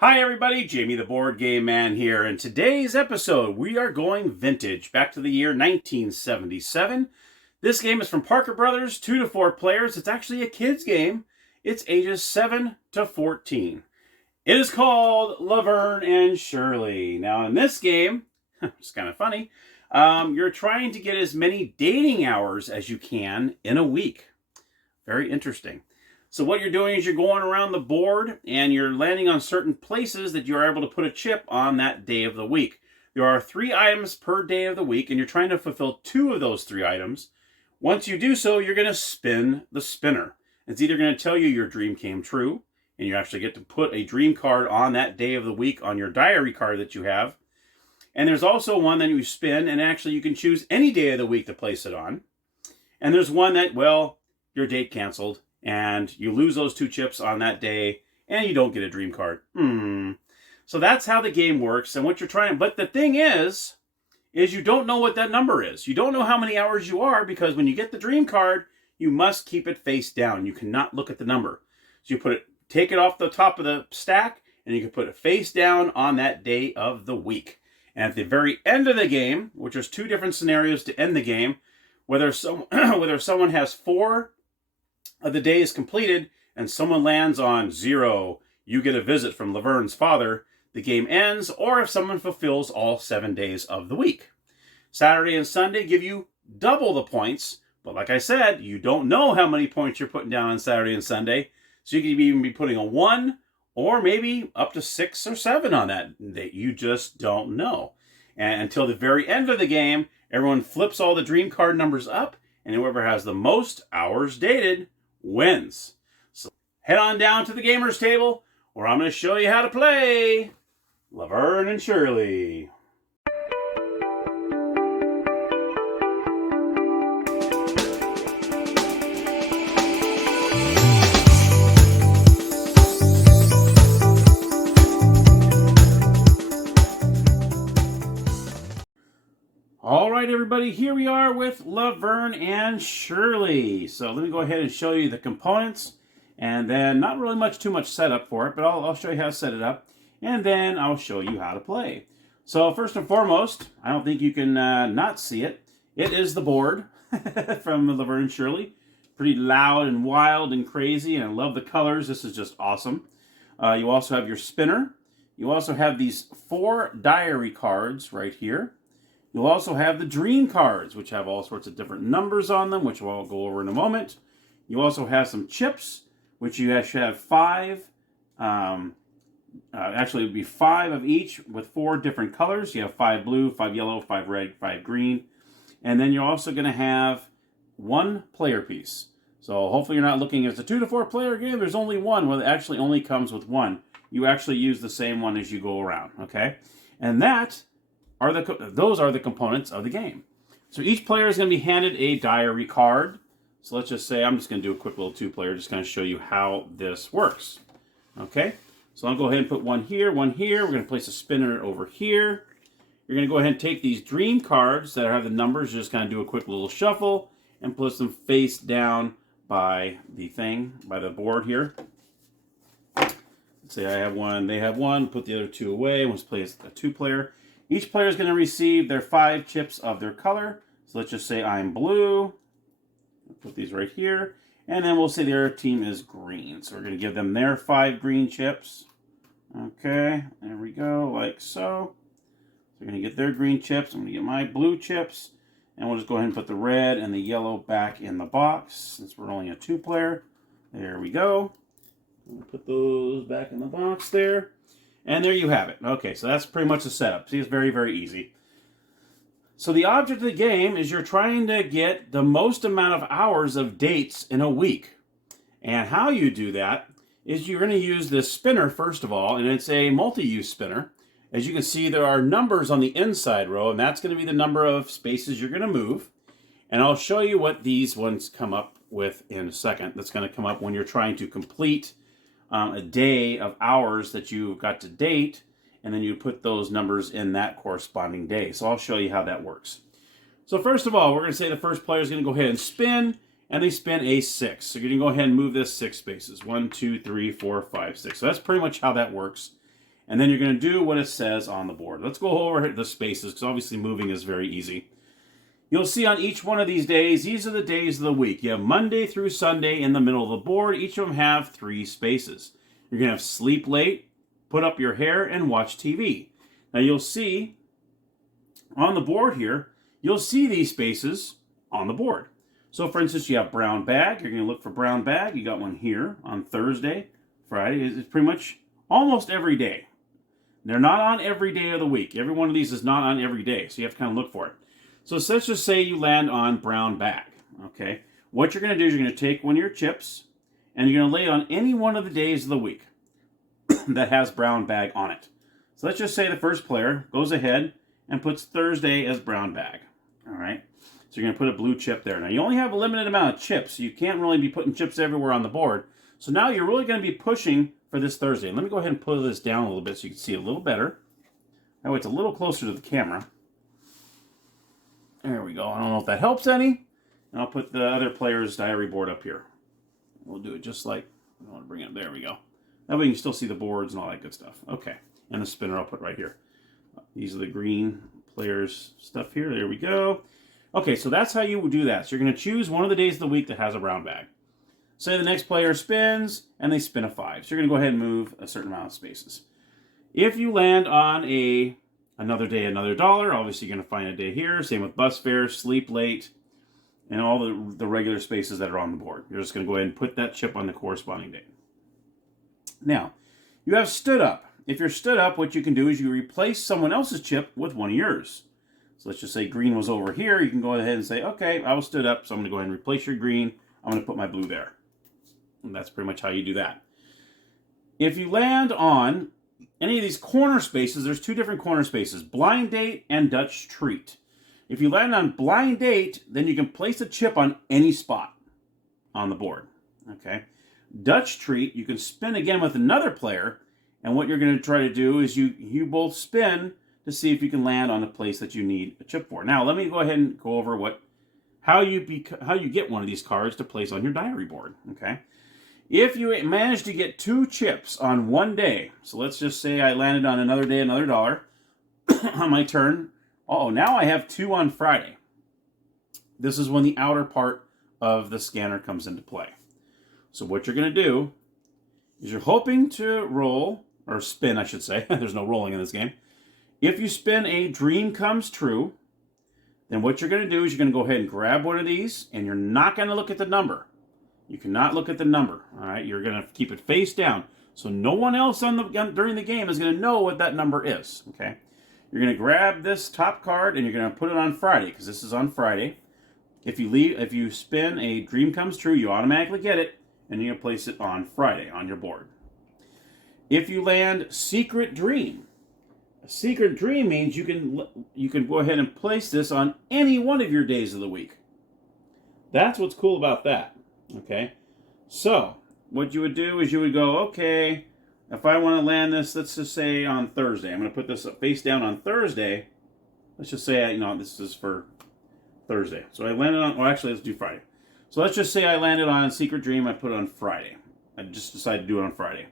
Hi everybody, Jamie the Board Game Man here. In today's episode, we are going vintage, back to the year 1977. This game is from Parker Brothers, 2 to 4 players. It's actually a kid's game. It's ages 7 to 14. It is called Laverne and Shirley. Now in this game, it's kind of funny, you're trying to get as many dating hours as you can in a week. Very interesting. So what you're doing is you're going around the board and you're landing on certain places that you're able to put a chip on that day of the week. There are 3 items per day of the week, and you're trying to fulfill 2 of those 3 items. Once you do so, you're going to spin the spinner. It's either going to tell you your dream came true, and you actually get to put a dream card on that day of the week on your diary card that you have. And there's also one that you spin, and actually you can choose any day of the week to place it on. And there's one that, well, your date canceled, and you lose those 2 chips on that day, and you don't get a dream card. So that's how the game works, and what you're trying. But the thing is you don't know what that number is. You don't know how many hours you are, because when you get the dream card, you must keep it face down. You cannot look at the number. So you take it off the top of the stack, and you can put it face down on that day of the week. And at the very end of the game, which there's 2 different scenarios to end the game, whether someone has 4 of the day is completed and someone lands on 0, you get a visit from Laverne's father, the game ends, or if someone fulfills all 7 days of the week. Saturday and Sunday give you double the points, but like I said, you don't know how many points you're putting down on Saturday and Sunday, so you could even be putting a 1 or maybe up to 6 or 7 on that day. You just don't know. And until the very end of the game, everyone flips all the dream card numbers up, and whoever has the most hours dated wins. So head on down to the gamers table, where I'm going to show you how to play Laverne and Shirley. All right, everybody, here we are with Laverne and Shirley. So let me go ahead and show you the components, and then not really too much setup for it, but I'll show you how to set it up, and then I'll show you how to play. So first and foremost, I don't think you can not see it. It is the board from Laverne and Shirley. Pretty loud and wild and crazy, and I love the colors. This is just awesome. You also have your spinner. You also have these 4 diary cards right here. You'll also have the dream cards, which have all sorts of different numbers on them, which we'll go over in a moment. You also have some chips, which you should have 5. Actually, it would be 5 of each with 4 different colors. You have 5 blue, 5 yellow, 5 red, 5 green. And then you're also going to have 1 player piece. So hopefully you're not looking at a 2 to 4 player game. There's only 1. Well, it actually only comes with 1. You actually use the same one as you go around, okay? And those are the components of the game. So each player is going to be handed a diary card. So let's just say I'm just going to do a quick little 2-player, just kind of show you how this works. Okay, so I'll go ahead and put 1 here, 1 here. We're going to place a spinner over here. You're going to go ahead and take these dream cards that have the numbers, just kind of do a quick little shuffle and place them face down by the board here. Let's say I have 1, they have 1, put the other 2 away. Let's play a 2-player. Each player is going to receive their 5 chips of their color. So let's just say I'm blue. I'll put these right here. And then we'll say their team is green. So we're going to give them their 5 green chips. Okay, there we go, like so. They're going to get their green chips. I'm going to get my blue chips. And we'll just go ahead and put the red and the yellow back in the box, since we're only a 2-player. There we go. We'll put those back in the box there. And there you have it. Okay, so that's pretty much the setup. See, it's very, very easy. So the object of the game is you're trying to get the most amount of hours of dates in a week. And how you do that is you're going to use this spinner, first of all, and it's a multi-use spinner. As you can see, there are numbers on the inside row, and that's going to be the number of spaces you're going to move. And I'll show you what these ones come up with in a second. That's going to come up when you're trying to complete a day of hours that you've got to date, and then you put those numbers in that corresponding day. So I'll show you how that works. So first of all, we're going to say the first player is going to go ahead and spin, and they spin a 6. So you're going to go ahead and move this 6 spaces. 1, 2, 3, 4, 5, 6. So that's pretty much how that works. And then you're going to do what it says on the board. Let's go over the spaces, because obviously moving is very easy. You'll see on each one of these days, these are the days of the week. You have Monday through Sunday in the middle of the board. Each of them have 3 spaces. You're going to have sleep late, put up your hair, and watch TV. Now you'll see on the board here, you'll see these spaces on the board. So for instance, you have brown bag. You're going to look for brown bag. You got one here on Thursday, Friday. It's pretty much almost every day. They're not on every day of the week. Every one of these is not on every day, so you have to kind of look for it. So let's just say you land on brown bag, okay? What you're going to do is you're going to take one of your chips, and you're going to lay it on any one of the days of the week that has brown bag on it. So let's just say the first player goes ahead and puts Thursday as brown bag, all right? So you're going to put a blue chip there. Now, you only have a limited amount of chips, so you can't really be putting chips everywhere on the board. So now you're really going to be pushing for this Thursday. Let me go ahead and pull this down a little bit so you can see a little better. That way it's a little closer to the camera. There we go. I don't know if that helps any. And I'll put the other player's diary board up here. We'll do it just like, I want to bring it up. There we go. That way you can still see the boards and all that good stuff. Okay. And the spinner I'll put right here. These are the green players' stuff here. There we go. Okay, so that's how you would do that. So you're going to choose one of the days of the week that has a brown bag. Say the next player spins, and they spin a 5. So you're going to go ahead and move a certain amount of spaces. If you land on another day, another dollar, obviously you're going to find a day here. Same with bus fare, sleep late, and all the regular spaces that are on the board. You're just going to go ahead and put that chip on the corresponding day. Now, you have stood up. If you're stood up, what you can do is you replace someone else's chip with one of yours. So let's just say green was over here. You can go ahead and say, okay, I was stood up, so I'm going to go ahead and replace your green. I'm going to put my blue there. And that's pretty much how you do that. If you land on any of these corner spaces, there's 2 different corner spaces, blind date and Dutch treat. If you land on blind date, then you can place a chip on any spot on the board. Okay. Dutch treat, you can spin again with another player, and what you're going to try to do is you both spin to see if you can land on a place that you need a chip for. Now, let me go ahead and go over how you get one of these cards to place on your diary board. Okay. If you manage to get 2 chips on one day, so let's just say I landed on another day, another dollar, on my turn. Oh, now I have 2 on Friday. This is when the outer part of the scanner comes into play. So what you're going to do is you're hoping to roll, or spin, I should say. There's no rolling in this game. If you spin a dream comes true, then what you're going to do is you're going to go ahead and grab one of these, and you're not going to look at the number. You cannot look at the number, all right? You're going to keep it face down, so no one else during the game is going to know what that number is, okay? You're going to grab this top card, and you're going to put it on Friday, because this is on Friday. If you spin a dream comes true, you automatically get it, and you're going to place it on Friday on your board. If you land secret dream, a secret dream means you can go ahead and place this on any one of your days of the week. That's what's cool about that. Okay, so what you would do is you would go, okay, if I want to land this, let's just say on Thursday. I'm going to put this face down on Thursday. Let's just say, this is for Thursday. So I landed on, actually, let's do Friday. So let's just say I landed on Secret Dream. I put it on Friday. I just decided to do it on Friday.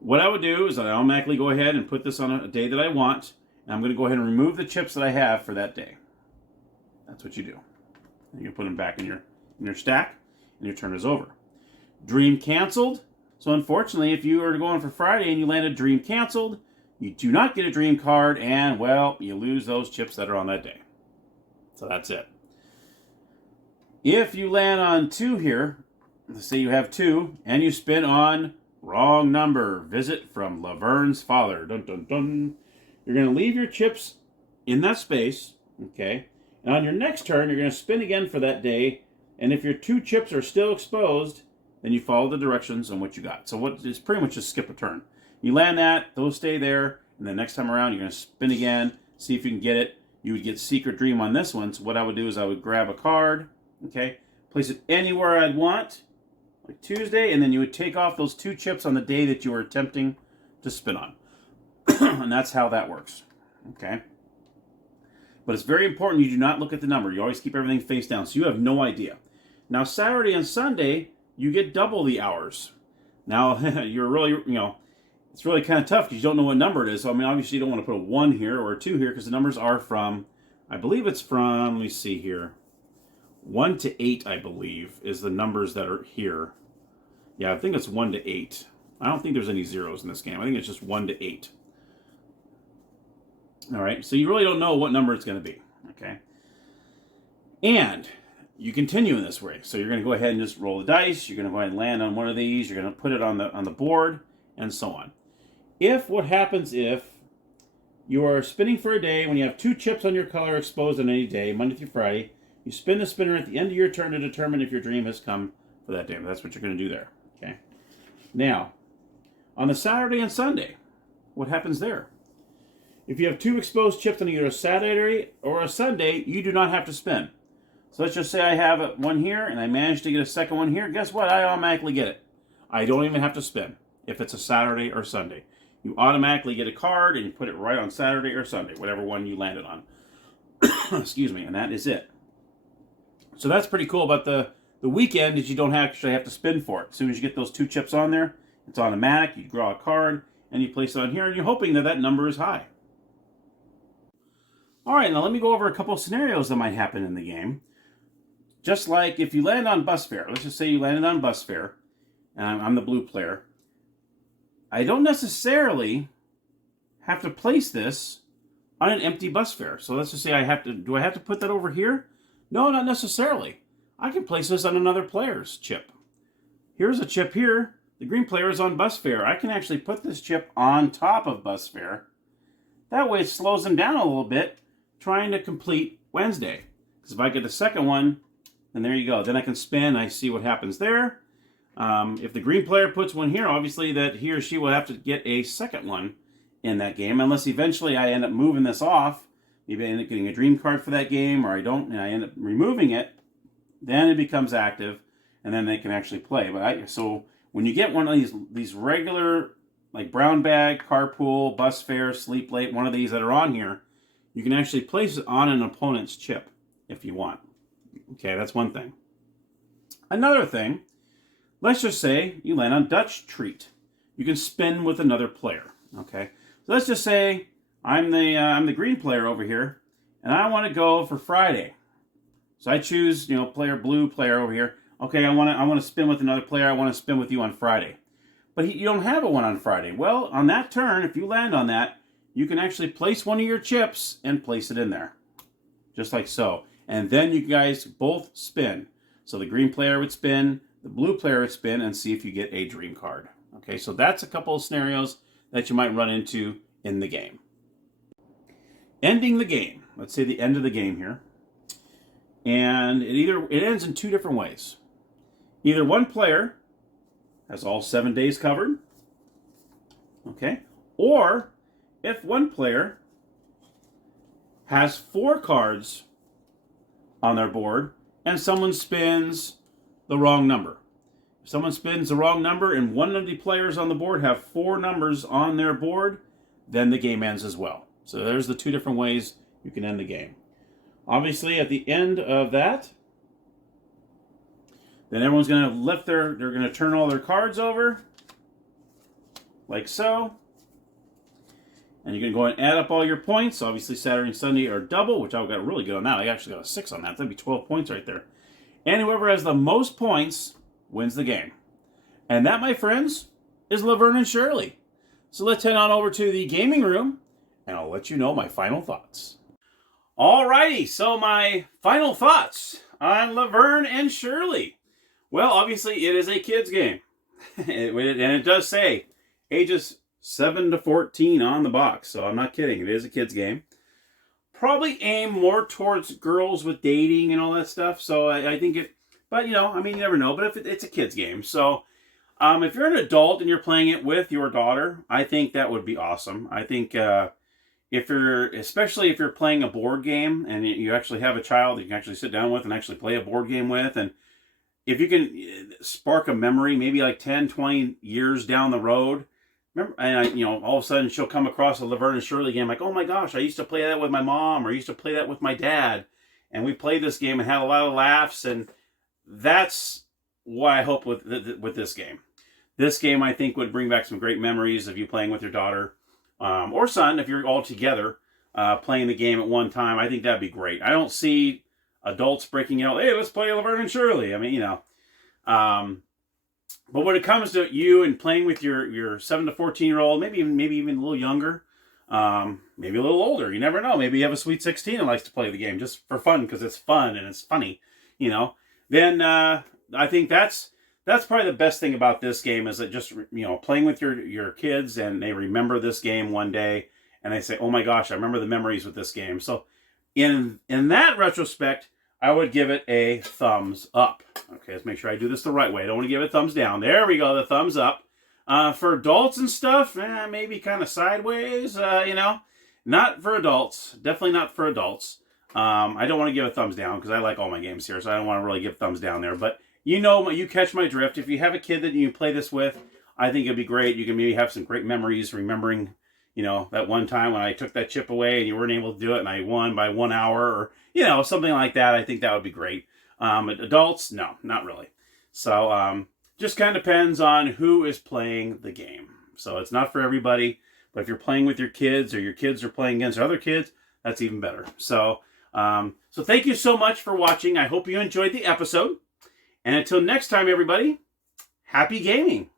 What I would do is I automatically go ahead and put this on a day that I want. And I'm going to go ahead and remove the chips that I have for that day. That's what you do. And you put them back in your stack. And your turn is over. Dream canceled. So unfortunately, if you are going for Friday and you landed dream canceled, you do not get a dream card, and well, you lose those chips that are on that day. So that's it. If you land on 2 here, let's say you have 2, and you spin on wrong number, visit from Laverne's father. Dun, dun, dun. You're going to leave your chips in that space, okay? And on your next turn, you're going to spin again for that day. And if your 2 chips are still exposed, then you follow the directions on what you got. So it's pretty much just skip a turn. You land that, those stay there, and the next time around, you're going to spin again, see if you can get it. You would get Secret Dream on this one. So what I would do is I would grab a card, okay, place it anywhere I'd want, like Tuesday, and then you would take off those 2 chips on the day that you were attempting to spin on. And that's how that works, okay? But it's very important you do not look at the number. You always keep everything face down, so you have no idea. Now, Saturday and Sunday, you get double the hours. Now, you're really, it's really kind of tough because you don't know what number it is. So, I mean, obviously you don't want to put a 1 here or a 2 here because the numbers are from, I believe it's from, let me see here, 1 to 8, I believe, is the numbers that are here. Yeah, I think it's 1 to 8. I don't think there's any zeros in this game. I think it's just 1 to 8. All right, so you really don't know what number it's going to be, okay? And you continue in this way. So you're going to go ahead and just roll the dice. You're going to go ahead and land on one of these. You're going to put it on the board, and so on. What happens if you are spinning for a day when you have 2 chips on your color exposed on any day, Monday through Friday, you spin the spinner at the end of your turn to determine if your dream has come for that day. That's what you're going to do there, okay? Now, on the Saturday and Sunday, what happens there? If you have 2 exposed chips on either a Saturday or a Sunday, you do not have to spin. So let's just say I have one here and I managed to get a second one here. Guess what? I automatically get it. I don't even have to spin if it's a Saturday or Sunday. You automatically get a card and you put it right on Saturday or Sunday, whatever one you landed on. Excuse me, and that is it. So that's pretty cool about the weekend is you don't actually have to spin for it. As soon as you get those 2 chips on there, it's automatic. You draw a card and you place it on here and you're hoping that that number is high. All right, now let me go over a couple of scenarios that might happen in the game. Just like if you land on bus fare, let's just say you landed on bus fare, and I'm the blue player. I don't necessarily have to place this on an empty bus fare. So let's just say do I have to put that over here? No, not necessarily. I can place this on another player's chip. Here's a chip here. The green player is on bus fare. I can actually put this chip on top of bus fare. That way it slows them down a little bit trying to complete Wednesday. Because if I get the second one, then there you go. Then I can spin. I see what happens there. If the green player puts one here, obviously that he or she will have to get a second one in that game, unless eventually I end up moving this off. Maybe I end up getting a dream card for that game, or I don't, and I end up removing it. Then it becomes active, and then they can actually play. So when you get one of these regular, like brown bag, carpool, bus fare, sleep late, one of these that are on here, you can actually place it on an opponent's chip if you want. Okay, that's one thing. Another thing, let's just say you land on Dutch Treat. You can spin with another player. Okay, so let's just say I'm the green player over here, and I want to go for Friday. So I choose, blue player over here. Okay, I want to spin with another player. I want to spin with you on Friday. But you don't have a one on Friday. Well, on that turn, if you land on that, you can actually place one of your chips and place it in there. Just like so. And then you guys both spin. So the green player would spin, the blue player would spin, and see if you get a dream card. Okay, so that's a couple of scenarios that you might run into in the game. Ending the game. Let's say the end of the game here. And it ends in 2 different ways. Either one player has all 7 days covered. Okay, or if one player has 4 cards on their board and someone spins the wrong number. If someone spins the wrong number and one of the players on the board have 4 numbers on their board, then the game ends as well. So there's the 2 different ways you can end the game. Obviously, at the end of that, then everyone's going to they're going to turn all their cards over, like so. And you're going to go and add up all your points. Obviously, Saturday and Sunday are double, which I got really good on that. I actually got a 6 on that. That'd be 12 points right there. And whoever has the most points wins the game. And that, my friends, is Laverne and Shirley. So let's head on over to the gaming room, and I'll let you know my final thoughts. Alrighty, so my final thoughts on Laverne and Shirley. Well, obviously, it is a kid's game. And it does say ages 7 to 14 on the box, so I'm not kidding. It is a kid's game. Probably aim more towards girls with dating and all that stuff. So I think but you never know. But if it's a kid's game, so if you're an adult and you're playing it with your daughter, I think that would be awesome. I think especially if you're playing a board game and you actually have a child that you can actually sit down with and actually play a board game with, and if you can spark a memory, maybe like 10, 20 years down the road. Remember, and all of a sudden she'll come across a Laverne and Shirley game like, oh my gosh, I used to play that with my mom, or I used to play that with my dad, and we played this game and had a lot of laughs, and that's what I hope with this game. This game, I think, would bring back some great memories of you playing with your daughter or son, if you're all together playing the game at one time. I think that'd be great. I don't see adults breaking out, hey, let's play Laverne and Shirley. I mean, you know. But when it comes to you and playing with your 7 to 14-year-old, maybe even a little younger, maybe a little older, you never know. Maybe you have a sweet 16 that likes to play the game just for fun because it's fun and it's funny, you know. Then I think that's probably the best thing about this game is that just, you know, playing with your kids and they remember this game one day and they say, oh my gosh, I remember the memories with this game. So in that retrospect, I would give it a thumbs up. Okay, let's make sure I do this the right way. I don't want to give it a thumbs down. There we go, the thumbs up. For adults and stuff, maybe kind of sideways, you know. Not for adults. Definitely not for adults. I don't want to give a thumbs down because I like all my games here, so I don't want to really give thumbs down there. But you know, you catch my drift. If you have a kid that you play this with, I think it'd be great. You can maybe have some great memories remembering, you know, that one time when I took that chip away and you weren't able to do it and I won by 1 hour or, you know, something like that. I think that would be great. Adults, no, not really. So just kind of depends on who is playing the game. So it's not for everybody, but if you're playing with your kids or your kids are playing against other kids, that's even better. So, so thank you so much for watching. I hope you enjoyed the episode. And until next time, everybody, happy gaming.